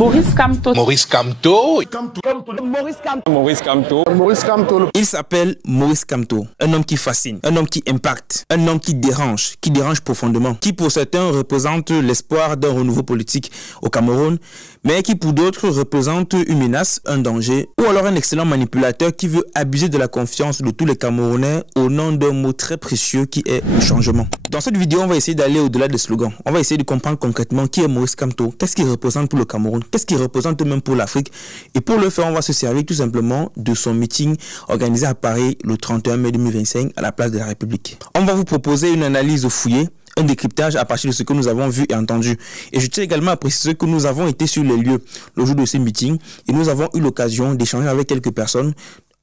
Maurice Kamto. Maurice Kamto. Maurice Kamto. Il s'appelle Maurice Kamto, un homme qui fascine, un homme qui impacte, un homme qui dérange profondément, qui pour certains représente l'espoir d'un renouveau politique au Cameroun, mais qui pour d'autres représente une menace, un danger, ou alors un excellent manipulateur qui veut abuser de la confiance de tous les Camerounais au nom d'un mot très précieux qui est le changement. Dans cette vidéo, on va essayer d'aller au-delà des slogans. On va essayer de comprendre concrètement qui est Maurice Kamto, qu'est-ce qu'il représente pour le Cameroun, qu'est-ce qu'il représente même pour l'Afrique. Et pour le faire, on va se servir tout simplement de son meeting organisé à Paris le 31 mai 2025 à la place de la République. On va vous proposer une analyse fouillée, un décryptage à partir de ce que nous avons vu et entendu. Et je tiens également à préciser que nous avons été sur les lieux le jour de ce meeting et nous avons eu l'occasion d'échanger avec quelques personnes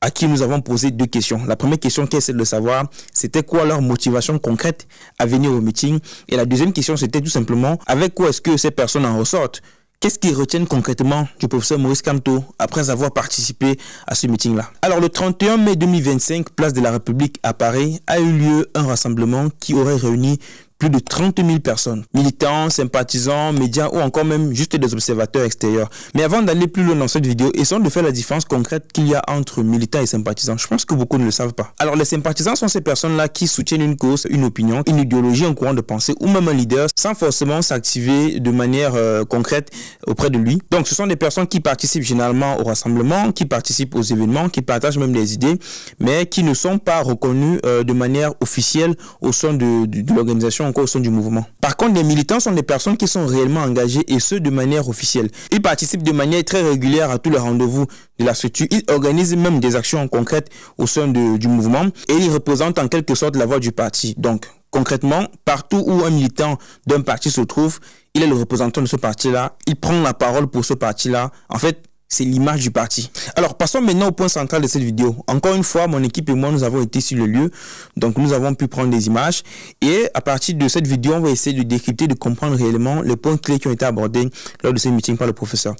à qui nous avons posé deux questions. La première question qui est celle de savoir c'était quoi leur motivation concrète à venir au meeting. Et la deuxième question c'était tout simplement avec quoi est-ce que ces personnes en ressortent. Qu'est-ce qu'ils retiennent concrètement du professeur Maurice Kamto après avoir participé à ce meeting-là? Alors, le 31 mai 2025, place de la République à Paris, a eu lieu un rassemblement qui aurait réuni plus de 30 000 personnes, militants, sympathisants, médias ou encore même juste des observateurs extérieurs. Mais avant d'aller plus loin dans cette vidéo, essayons de faire la différence concrète qu'il y a entre militants et sympathisants. Je pense que beaucoup ne le savent pas. Alors les sympathisants sont ces personnes-là qui soutiennent une cause, une opinion, une idéologie, un courant de pensée ou même un leader sans forcément s'activer de manière concrète auprès de lui. Donc ce sont des personnes qui participent généralement au rassemblement, qui participent aux événements, qui partagent même des idées, mais qui ne sont pas reconnus de manière officielle au sein de l'organisation, encore au sein du mouvement. Par contre, les militants sont des personnes qui sont réellement engagées et ce de manière officielle. Ils participent de manière très régulière à tous les rendez-vous de la structure. Ils organisent même des actions concrètes au sein du mouvement et ils représentent en quelque sorte la voix du parti. Donc, concrètement, partout où un militant d'un parti se trouve, il est le représentant de ce parti-là, il prend la parole pour ce parti-là. En fait, c'est l'image du parti. Alors, passons maintenant au point central de cette vidéo. Encore une fois, mon équipe et moi, nous avons été sur le lieu. Donc, nous avons pu prendre des images. Et à partir de cette vidéo, on va essayer de décrypter, de comprendre réellement les points clés qui ont été abordés lors de ce meeting par le professeur.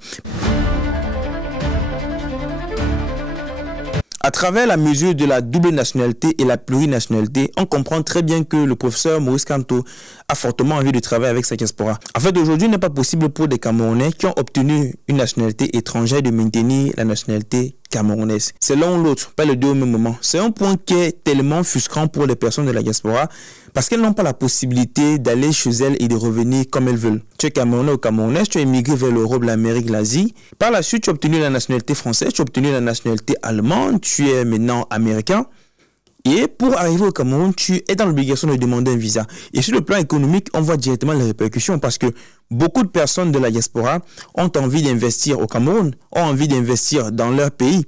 À travers la mesure de la double nationalité et la plurinationalité, on comprend très bien que le professeur Maurice Kamto a fortement envie de travailler avec sa diaspora. En fait, aujourd'hui, il n'est pas possible pour des Camerounais qui ont obtenu une nationalité étrangère de maintenir la nationalité camerounaise. C'est l'un ou l'autre, pas les deux au même moment. C'est un point qui est tellement frustrant pour les personnes de la diaspora parce qu'elles n'ont pas la possibilité d'aller chez elles et de revenir comme elles veulent. Tu es Camerounais ou Camerounaise, tu as immigré vers l'Europe, l'Amérique, l'Asie. Par la suite, tu as obtenu la nationalité française, tu as obtenu la nationalité allemande, tu es maintenant américain. Et pour arriver au Cameroun, tu es dans l'obligation de demander un visa. Et sur le plan économique, on voit directement les répercussions parce que beaucoup de personnes de la diaspora ont envie d'investir au Cameroun, ont envie d'investir dans leur pays.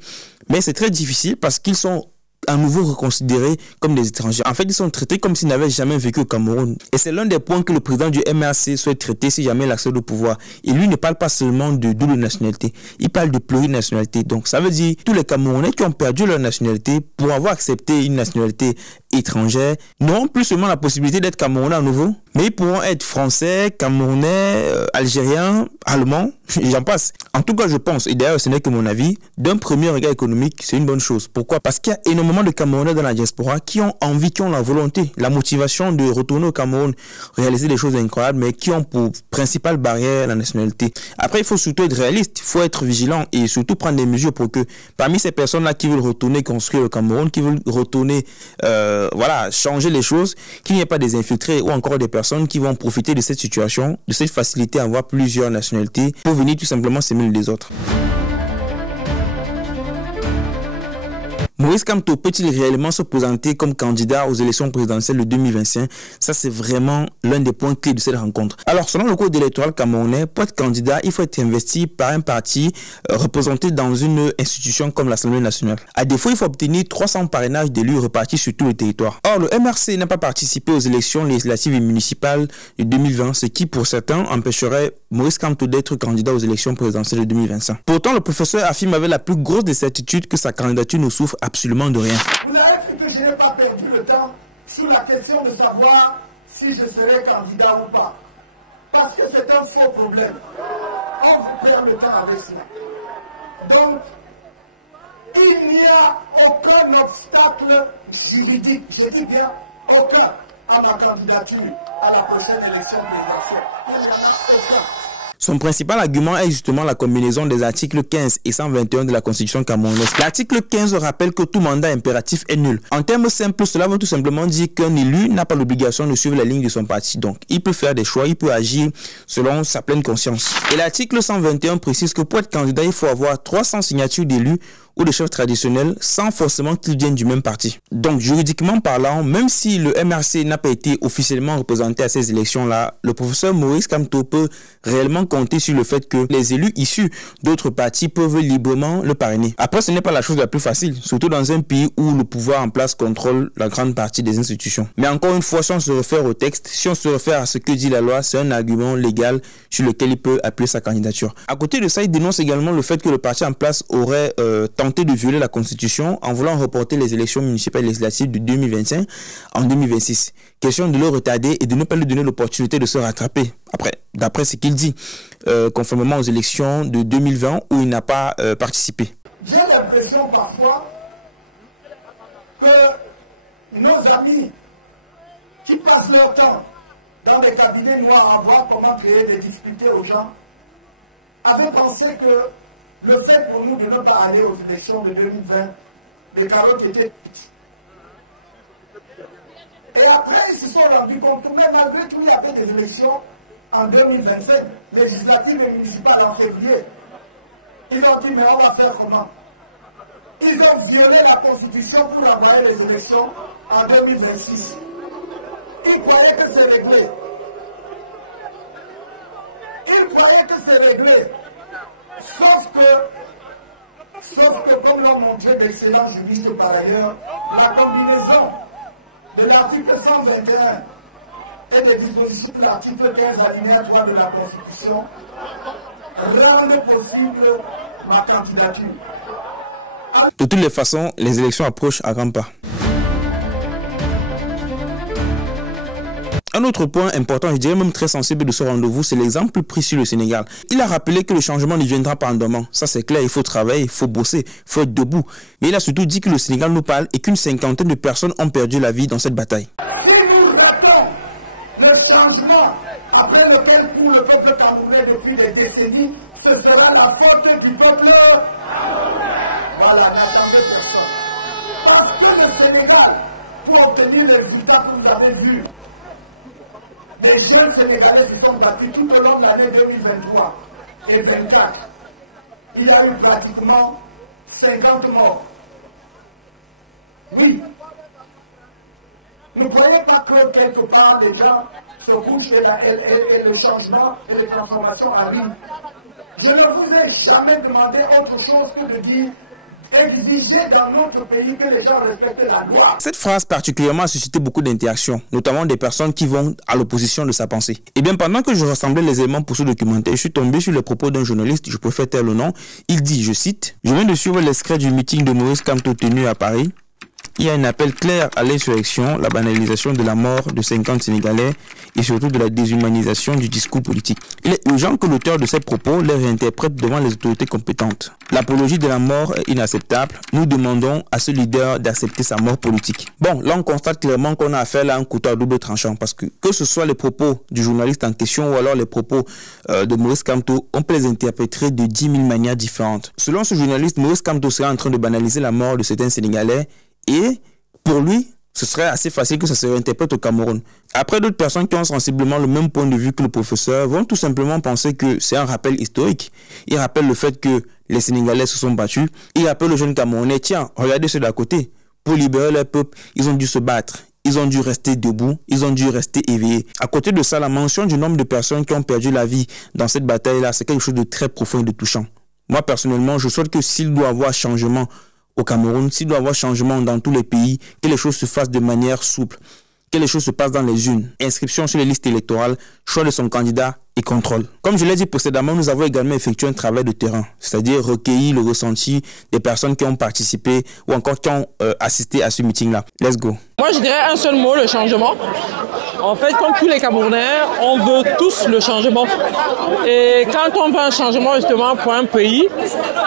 Mais c'est très difficile parce qu'ils sont à nouveau reconsidérés comme des étrangers. En fait, ils sont traités comme s'ils n'avaient jamais vécu au Cameroun. Et c'est l'un des points que le président du MRC souhaite traiter si jamais il accède au pouvoir. Et lui ne parle pas seulement de double nationalité, il parle de plurinationalité. Donc ça veut dire tous les Camerounais qui ont perdu leur nationalité pour avoir accepté une nationalité étrangère n'auront plus seulement la possibilité d'être Camerounais à nouveau, mais ils pourront être Français, Camerounais, Algériens, Allemands, j'en passe. En tout cas, je pense, et d'ailleurs ce n'est que mon avis, d'un premier regard économique, c'est une bonne chose. Pourquoi? Parce qu'il y a énormément de Camerounais dans la diaspora qui ont envie, qui ont la volonté, la motivation de retourner au Cameroun, réaliser des choses incroyables, mais qui ont pour principale barrière la nationalité. Après, il faut surtout être réaliste, il faut être vigilant et surtout prendre des mesures pour que parmi ces personnes-là qui veulent retourner construire le Cameroun, qui veulent retourner voilà, changer les choses, qu'il n'y ait pas des infiltrés ou encore des personnes qui vont profiter de cette situation, de cette facilité à avoir plusieurs nationalités pour venir tout simplement s'aimer les autres. Maurice Kamto peut-il réellement se présenter comme candidat aux élections présidentielles de 2025? Ça, c'est vraiment l'un des points clés de cette rencontre. Alors, selon le code électoral camerounais, pour être candidat, il faut être investi par un parti représenté dans une institution comme l'Assemblée nationale. À défaut, il faut obtenir 300 parrainages d'élus repartis sur tout le territoire. Or, le MRC n'a pas participé aux élections législatives et municipales de 2020, ce qui, pour certains, empêcherait Maurice Kamto d'être candidat aux élections présidentielles de 2025. Pourtant, le professeur affirme avec la plus grosse des certitudes que sa candidature ne souffre absolument de rien. Vous avez vu que je n'ai pas perdu le temps sur la question de savoir si je serai candidat ou pas. Parce que c'est un faux problème. On vous perd le temps avec cela. Donc, il n'y a aucun obstacle juridique, je dis bien aucun, à ma candidature à la prochaine élection présidentielle. Il n'y en a aucun. Son principal argument est justement la combinaison des articles 15 et 121 de la Constitution camerounaise. L'article 15 rappelle que tout mandat impératif est nul. En termes simples, cela veut tout simplement dire qu'un élu n'a pas l'obligation de suivre la ligne de son parti. Donc, il peut faire des choix, il peut agir selon sa pleine conscience. Et l'article 121 précise que pour être candidat, il faut avoir 300 signatures d'élus ou de chefs traditionnels sans forcément qu'ils viennent du même parti. Donc, juridiquement parlant, même si le MRC n'a pas été officiellement représenté à ces élections-là, le professeur Maurice Kamto peut réellement compter sur le fait que les élus issus d'autres partis peuvent librement le parrainer. Après, ce n'est pas la chose la plus facile, surtout dans un pays où le pouvoir en place contrôle la grande partie des institutions. Mais encore une fois, si on se réfère au texte, si on se réfère à ce que dit la loi, c'est un argument légal sur lequel il peut appuyer sa candidature. À côté de ça, il dénonce également le fait que le parti en place aurait tenté de violer la Constitution en voulant reporter les élections municipales et législatives de 2025 en 2026. Question de le retarder et de ne pas lui donner l'opportunité de se rattraper. Après, d'après ce qu'il dit, conformément aux élections de 2020 où il n'a pas participé. J'ai l'impression parfois que nos amis qui passent leur temps dans les cabinets noirs à voir comment créer des difficultés aux gens avaient pensé que le fait pour nous de ne pas aller aux élections de 2020, les carottes étaient petites. Et après, ils se sont rendus compte que même malgré qu'il y avait des élections en 2025, législatives et municipales en février, ils ont dit, mais on va faire comment? Ils ont violé la Constitution pour envoyer les élections en 2026. Ils croyaient que c'est réglé. Ils croyaient que c'est réglé. Sauf que, comme l'ont montré d'excellents juristes par ailleurs, la combinaison de l'article 121 et des dispositions de l'article 15 alinéa 3 de la Constitution rendent possible ma candidature. De toutes les façons, les élections approchent à grands pas. Un autre point important, je dirais même très sensible de ce rendez-vous, c'est l'exemple pris sur le Sénégal. Il a rappelé que le changement ne viendra pas en dormant. Ça c'est clair, il faut travailler, il faut bosser, il faut être debout. Mais il a surtout dit que le Sénégal nous parle et qu'une cinquantaine de personnes ont perdu la vie dans cette bataille. Si nous attendons le changement après lequel tout le peuple camerounais depuis des décennies, ce sera la faute du peuple. Voilà, n'attendez personne. Parce que le Sénégal, pour obtenir les résultats que vous avez vus, les jeunes Sénégalais qui sont battus tout au long de l'année 2023 et 2024, il y a eu pratiquement 50 morts. Oui. Ne croyez pas que quelque part les gens se couchent et le changement et les transformations arrivent. Je ne vous ai jamais demandé autre chose que de dire exiger dans notre pays que les gens respectent la loi. Cette phrase particulièrement a suscité beaucoup d'interactions, notamment des personnes qui vont à l'opposition de sa pensée. Et bien pendant que je rassemblais les éléments pour ce documentaire, je suis tombé sur les propos d'un journaliste, je préfère taire le nom. Il dit, je cite, « Je viens de suivre l'extrait du meeting de Maurice Kamto tenu à Paris. Il y a un appel clair à l'insurrection, la banalisation de la mort de 50 Sénégalais et surtout de la déshumanisation du discours politique. Il est urgent que l'auteur de ces propos les réinterprète devant les autorités compétentes. L'apologie de la mort est inacceptable. Nous demandons à ce leader d'accepter sa mort politique. » Bon, là on constate clairement qu'on a affaire à un couteau à double tranchant parce que ce soit les propos du journaliste en question ou alors les propos de Maurice Kamto, on peut les interpréter de 10 000 manières différentes. Selon ce journaliste, Maurice Kamto serait en train de banaliser la mort de certains Sénégalais. Et pour lui, ce serait assez facile que ça se réinterprète au Cameroun. Après, d'autres personnes qui ont sensiblement le même point de vue que le professeur vont tout simplement penser que c'est un rappel historique. Ils rappellent le fait que les Sénégalais se sont battus. Ils rappellent aux jeunes Camerounais, tiens, regardez ceux d'à côté. Pour libérer leur peuple, ils ont dû se battre. Ils ont dû rester debout, ils ont dû rester éveillés. À côté de ça, la mention du nombre de personnes qui ont perdu la vie dans cette bataille-là, c'est quelque chose de très profond et de touchant. Moi, personnellement, je souhaite que s'il doit y avoir changement au Cameroun, s'il doit y avoir changement dans tous les pays, que les choses se fassent de manière souple, que les choses se passent dans les urnes, inscription sur les listes électorales, choix de son candidat et contrôle. Comme je l'ai dit précédemment, nous avons également effectué un travail de terrain, c'est-à-dire recueillir le ressenti des personnes qui ont participé ou encore qui ont assisté à ce meeting-là. Let's go. Moi, je dirais un seul mot, le changement. En fait, comme tous les Camerounais, on veut tous le changement. Et quand on veut un changement justement pour un pays,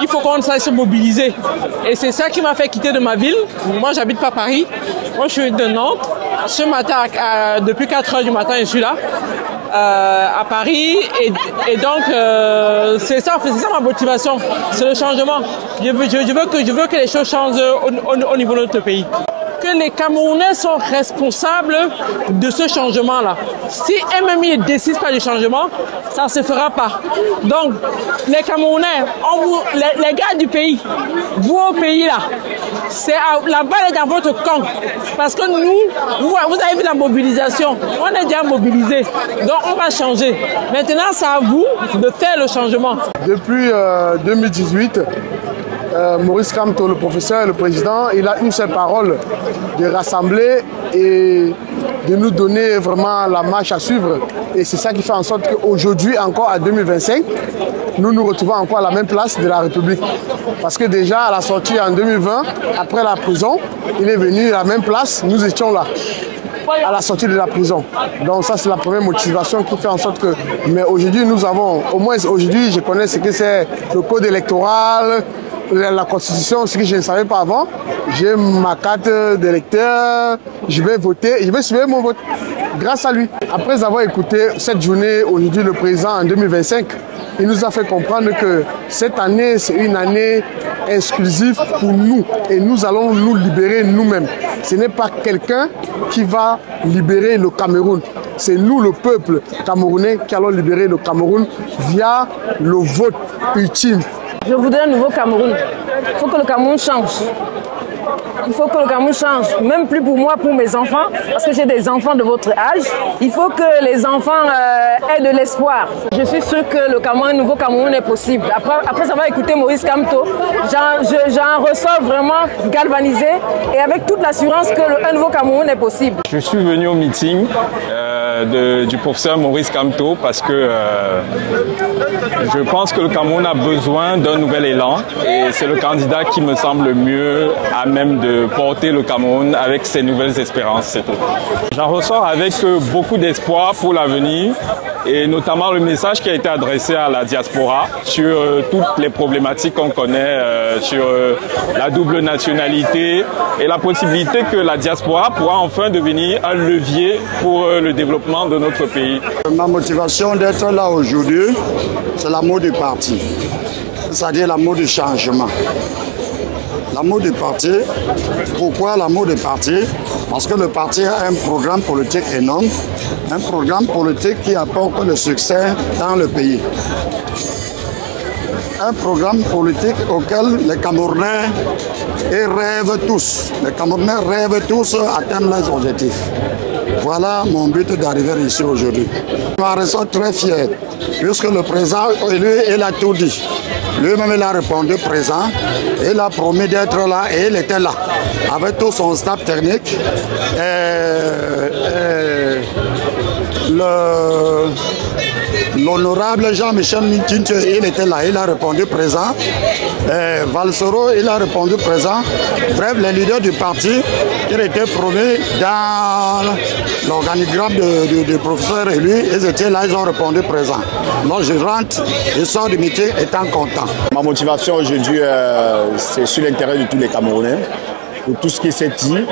il faut qu'on sache se mobiliser. Et c'est ça qui m'a fait quitter de ma ville. Moi, j'habite pas Paris. Moi, je suis de Nantes. Ce matin, depuis 4 h du matin, je suis là. à Paris et donc c'est ça ma motivation, c'est le changement. Je veux que les choses changent au niveau de notre pays. Que les Camerounais sont responsables de ce changement-là. Si MMI ne décide pas du changement, ça ne se fera pas. Donc, les Camerounais, les gars du pays, vous au pays là, la balle est dans votre camp. Parce que nous, vous avez vu la mobilisation, on est déjà mobilisés. Donc, on va changer. Maintenant, c'est à vous de faire le changement. Depuis 2018, Maurice Kamto, le professeur, le président, il a une seule parole de rassembler et de nous donner vraiment la marche à suivre. Et c'est ça qui fait en sorte qu'aujourd'hui, encore à 2025, nous nous retrouvons encore à la même place de la République. Parce que déjà, à la sortie en 2020, après la prison, il est venu à la même place, nous étions là, à la sortie de la prison. Donc ça, c'est la première motivation qui fait en sorte que... Mais aujourd'hui, nous avons, au moins aujourd'hui, je connais ce que c'est le code électoral, la Constitution, ce que je ne savais pas avant. J'ai ma carte d'électeur, je vais voter, je vais suivre mon vote grâce à lui. Après avoir écouté cette journée, aujourd'hui le président en 2025, il nous a fait comprendre que cette année, c'est une année exclusive pour nous et nous allons nous libérer nous-mêmes. Ce n'est pas quelqu'un qui va libérer le Cameroun. C'est nous, le peuple camerounais, qui allons libérer le Cameroun via le vote ultime. Je voudrais un nouveau Cameroun. Il faut que le Cameroun change. Il faut que le Cameroun change, même plus pour moi, pour mes enfants, parce que j'ai des enfants de votre âge. Il faut que les enfants aient de l'espoir. Je suis sûre que un nouveau Cameroun est possible. Après avoir écouté Maurice Kamto, j'en ressors vraiment galvanisé et avec toute l'assurance qu'un nouveau Cameroun est possible. Je suis venu au meeting du professeur Maurice Kamto parce que je pense que le Cameroun a besoin d'un nouvel élan et c'est le candidat qui me semble le mieux à même de porter le Cameroun avec ses nouvelles espérances. J'en ressors avec beaucoup d'espoir pour l'avenir et notamment le message qui a été adressé à la diaspora sur toutes les problématiques qu'on connaît, sur la double nationalité et la possibilité que la diaspora pourra enfin devenir un levier pour le développement de notre pays. Ma motivation d'être là aujourd'hui, c'est l'amour du parti, c'est-à-dire l'amour du changement. L'amour du parti, pourquoi l'amour du parti? Parce que le parti a un programme politique énorme, un programme politique qui apporte le succès dans le pays. Un programme politique auquel les Camerounais rêvent tous. Les Camerounais rêvent tous à atteindre leurs objectifs. Voilà mon but d'arriver ici aujourd'hui. Je m'en ressens très fier, puisque le président, lui, il a tout dit. Lui-même, il a répondu présent, il a promis d'être là et il était là, avec tout son staff technique. L'honorable Jean-Michel Ntinche, il était là, il a répondu présent. Valsoro, il a répondu présent. Bref, les leaders du parti, ils étaient promis dans l'organigramme du professeur et lui, ils étaient là, ils ont répondu présent. Donc je rentre, je sors du meeting étant content. Ma motivation aujourd'hui, c'est sur l'intérêt de tous les Camerounais. Pour tout ce qui s'est dit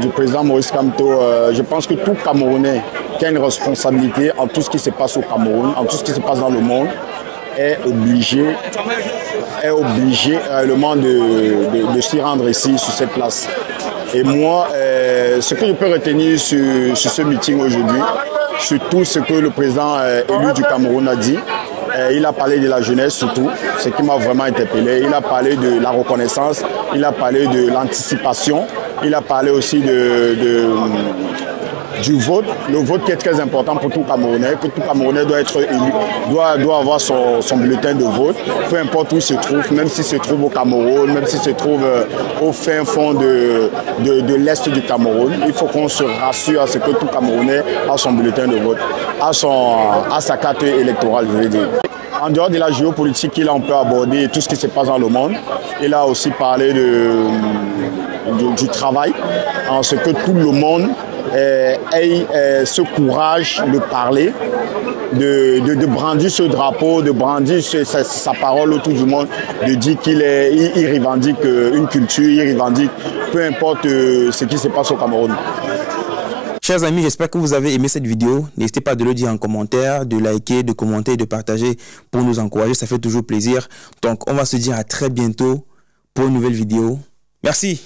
du président Maurice Kamto, je pense que tout Camerounais qui a une responsabilité en tout ce qui se passe au Cameroun, en tout ce qui se passe dans le monde, est obligé réellement de s'y rendre ici, sur cette place. Et moi, ce que je peux retenir sur ce meeting aujourd'hui, sur tout ce que le président élu du Cameroun a dit, il a parlé de la jeunesse surtout, ce qui m'a vraiment interpellé. Il a parlé de la reconnaissance, il a parlé de l'anticipation, il a parlé aussi du vote, le vote qui est très important pour tout Camerounais, que tout Camerounais doit être élu, doit avoir son bulletin de vote, peu importe où il se trouve, même s'il se trouve au Cameroun, même s'il se trouve au fin fond de l'Est du Cameroun. Il faut qu'on se rassure à ce que tout Camerounais a son bulletin de vote, a sa carte électorale, je veux dire. En dehors de la géopolitique, il a un peu abordé tout ce qui se passe dans le monde. Il a aussi parlé du travail, en ce que tout le monde ait ce courage de parler, de brandir ce drapeau, de brandir sa parole autour du monde, de dire qu'il revendique une culture, il revendique peu importe ce qui se passe au Cameroun. Chers amis, j'espère que vous avez aimé cette vidéo. N'hésitez pas de le dire en commentaire, de liker, de commenter, de partager pour nous encourager. Ça fait toujours plaisir. Donc, on va se dire à très bientôt pour une nouvelle vidéo. Merci.